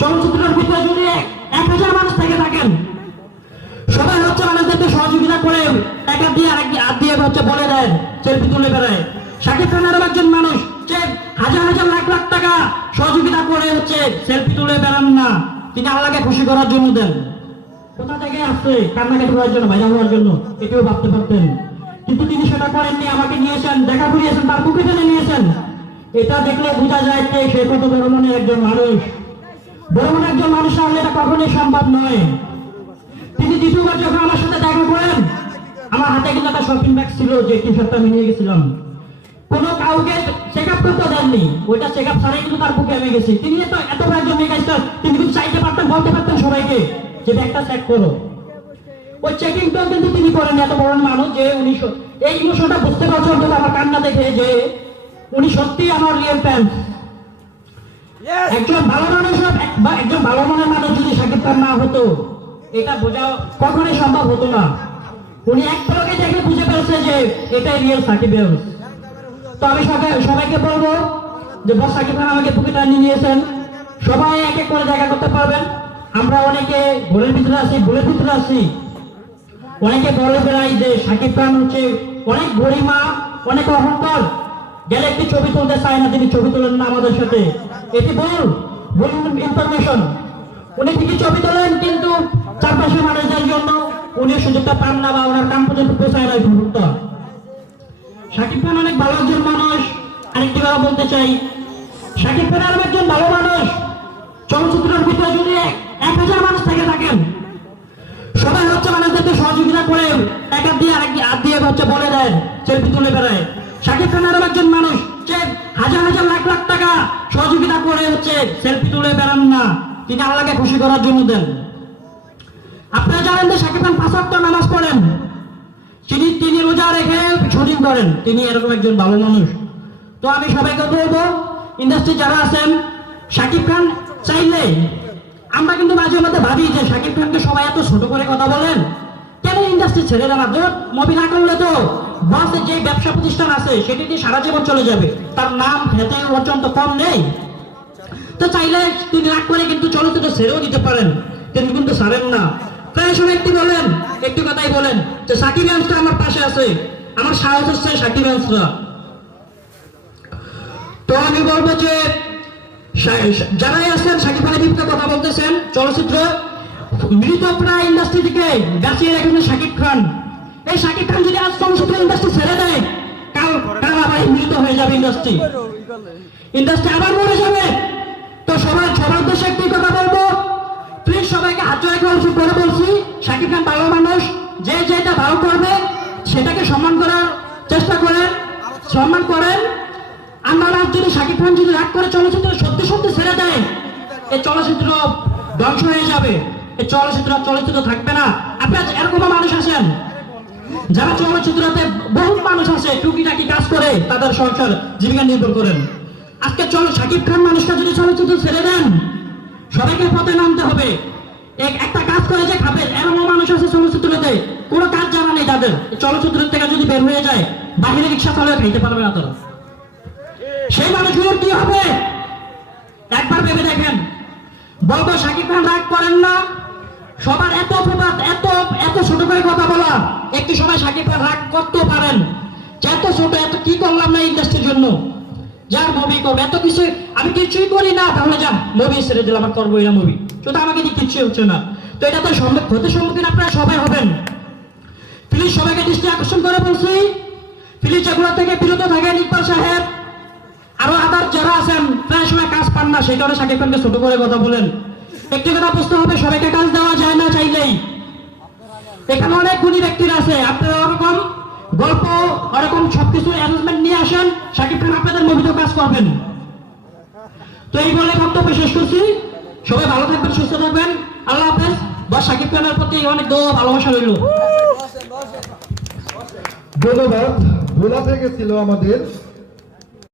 চলচ্চিত্রের ভিতরে যদি 1000 মানুষ থেকে থাকেন, সবাই হচ্ছে মানুষদেরকে সহযোগিতা করে টাকা দিয়ে আরেক হাত দিয়ে হচ্ছে বলে দেন, সেলফি তুলে বেড়ায়। শাকিব খান এরকম একজন মানুষ যে হাজার হাজার লাখ লাখ টাকা সহযোগিতা করে হচ্ছে সেলফি তুলে বেড়ান না, তিনি আল্লাহকে খুশি করার জন্য দেন। কোথা থেকে আসছে? কান্নাকাটি করার জন্য, ভাইরাল হওয়ার জন্য, এটিও ভাবতে পারতেন, কিন্তু তিনি সেটা করেননি। আমাকে নিয়েছেন, দেখা করিয়েছেন, তার বুকে টেনে নিয়েছেন। এটা দেখলে বোঝা যায় যে সে কত বড় মনের একজন মানুষ। বড় মনের একজন মানুষ হলে এটা কখনোই সম্ভব নয়। তিনি দ্বিতীয়বার যখন আমার সাথে দেখা করেন, আমার হাতে কিন্তু একটা শপিং ব্যাগ ছিল, যে টি শার্টটা আমি নিয়ে গেছিলাম। কোনো কাউকে চেক আপ করতে দেননি, ওইটা চেক আপ ছাড়াই কিন্তু তার বুকে আমি গেছি। তিনি এত বড় একজন মেগাস্টার, তিনি কিন্তু চাইতে পারতেন, বলতে পারতেন সবাইকে যে ব্যাগটা চেক করো। ওই চেকিংটাও কিন্তু তিনি করেন। এত বড় মানুষ যে উনি এই ইমোশনটা বুঝতে পারছেন অন্তত আমার কান্না দেখে, যে উনি সত্যি আমার রিয়েল ফ্যান। একজন ভালো মানুষ বা একজন ভালো মনের মানুষ যদি শাকিব খান না হতো, এটা বোঝা কখনোই সম্ভব হতো না। উনি এক পলকে দেখে বুঝে ফেলছে যে এটাই রিয়েল সাকিব। তো আমি সবাইকে বলবো যে বস শাকিব খান আমাকে বুকে টানিয়ে নিয়েছেন, সবাই এক এক করে দেখা করতে পারবেন। আমরা অনেকে ঘরের ভিতরে আছি, ভুলের ভিতরে আছি, অনেকে বলে বেড়াই যে শাকিব খান হচ্ছে অনেক গরিমা, অনেক অহংকার, গেলে একটি ছবি তুলতে চায় না, তিনি ছবি তোলেন না আমাদের সাথে। এটি ভুল ইনফরমেশন। উনি ঠিকই ছবি তোলেন, কিন্তু চারপাশের মানুষদের জন্য উনি সুযোগটা পান না, বা ওনার কাম পর্যন্ত পৌঁছায় না এই মুহূর্তে। শাকিব খান অনেক ভালো একজন মানুষ। আরেকটি কথা বলতে চাই, শাকিব খান আরো একজন ভালো মানুষ। চলচ্চিত্রের ভিতরে যদি 1000 মানুষ থেকে থাকেন, সবাই হচ্ছে মানুষদেরকে সহযোগিতা করে টাকা দিয়ে আরেক হাত দিয়ে হচ্ছে বলে দেন, সেলফি তুলে বেড়ায়। শাকিব খান এরকম একজন মানুষ যে হাজার হাজার লাখ লাখ টাকা সহযোগিতা করে হচ্ছে সেলফি তুলে বেড়ান না, তিনি আল্লাহকে খুশি করার জন্য দেন। আপনারা জানেন যে শাকিব খান 5 ওয়াক্ত নামাজ পড়েন, তিনি রোজা রেখে শরীর করেন, তিনি এরকম একজন ভালো মানুষ। তো আমি সবাইকে বলবো, ইন্ডাস্ট্রি যারা আছেন, শাকিব খান চাইলে, আমরা কিন্তু মাঝে মধ্যে ভাবি যে শাকিব খানকে সবাই এত ছোট করে কথা বলেন, কেন ইন্ডাস্ট্রি ছেড়ে দেন? মুভি না করলে তো বসের যে ব্যবসা প্রতিষ্ঠান আছে সেটি দিয়ে সারা জীবন চলে যাবে, তার নাম খেতে অর্জন তো কম নেই। তো চাইলে তিনি রাগ করে কিন্তু চলচ্চিত্র ছেড়েও দিতে পারেন, তিনি কিন্তু ছাড়েন না। প্রায় সময় একটি কথাই বলেন যে সাকিব আনসরা আমার পাশে আছে, আমার সাহস হচ্ছে সাকিব আনসরা। তো আমি বলবো যে যারাই আছেন শাকিব খানের বিরুদ্ধে কথা বলতেছেন, চলচ্চিত্র মৃত প্রায় ইন্ডাস্ট্রি থেকে বাঁচিয়ে রেখেছেন শাকিব খান। এই শাকিব খান যদি আজ চলচ্চিত্র ইন্ডাস্ট্রি ছেড়ে দেয়, কাল আবার মৃত হয়ে যাবে ইন্ডাস্ট্রি আবার মরে যাবে। তো সবার উদ্দেশ্যে একটি কথা বলবো, প্লিজ সবাইকে হাত জোড়া করে বলছি, শাকিব খান ভালো মানুষ, যে যেটা ভালো করবে সেটাকে সম্মান করার চেষ্টা করেন, সম্মান করেন। আমরা যদি শাকিব খান যদি রাগ করে চলচ্চিত্র সত্যি সত্যি ছেড়ে দেয়, এই চলচ্চিত্র ধ্বংস হয়ে যাবে, এই চলচ্চিত্র থাকবে না। আপনার এরকম মানুষ আছেন যারা চলচ্চিত্রতে, বহুত মানুষ আছে টুকিটাকি কাজ করে তাদের সংসার জীবিকা নির্ভর করেন। আজকে শাকিব খান মানুষটা যদি চলচ্চিত্র ছেড়ে দেন, সবাইকে পথে নামতে হবে। একটা কাজ করে যে খাবে, এমন মানুষ আছে চলচ্চিত্রতে কোনো কাজ জানা নেই তাদের, চলচ্চিত্র থেকে যদি বের হয়ে যায় বাহিরে রিক্সা চালিয়ে খাইতে পারবে না তারা। সেই মানুষগুলোর কি হবে একবার ভেবে দেখেন। বলবো শাকিব খান রাগ করেন না, সবার এত অপবাদ, এত ছোট করে কথা বলা, একটু সময় শাকিব খান রাগ করতে পারেন, এত ছোট, এত কি করলাম না ইন্ডাস্ট্রির জন্য, যার মুভি করবে এত কিছু, আমি কিছুই করি না, তাহলে যা মুভি ছেড়ে দিলাম, আমার করবোই না মুভি, শুধু আমাকে দিয়ে কিচ্ছু হচ্ছে না। তো এটা তো ক্ষতির সম্মুখীন আপনারা সবাই হবেন। প্লিজ সবাইকে দৃষ্টি আকর্ষণ করে বলছি, প্লিজ এগুলো থেকে বিরত থাকেন। ইকবাল সাহেব আরো আদার যারা আছেন প্রায় সময় কাজ পান না, সেই কারণে শাকিব খানকে ছোট করে কথা বলেন। একটি কথা বুঝতে হবে, সবাইকে কাজ দেওয়া যায় না চাইলেই। এখানে অনেক গুণী ব্যক্তিরা আছে, আপনারা ওরকম গল্প, ওরকম সবকিছু অ্যারেঞ্জমেন্ট নিয়ে আসেন, শাকিব খান আপনাদের মুভিতে কাজ করবেন। তো এই বলে বক্তব্য শেষ করছি। সবাই ভালো থাকবেন, সুস্থ থাকবেন, আল্লাহ হাফেজ। বা শাকিব খানের প্রতি অনেক দোয়া ভালোবাসা রইল। ধন্যবাদ। ভোলা থেকে ছিল আমাদের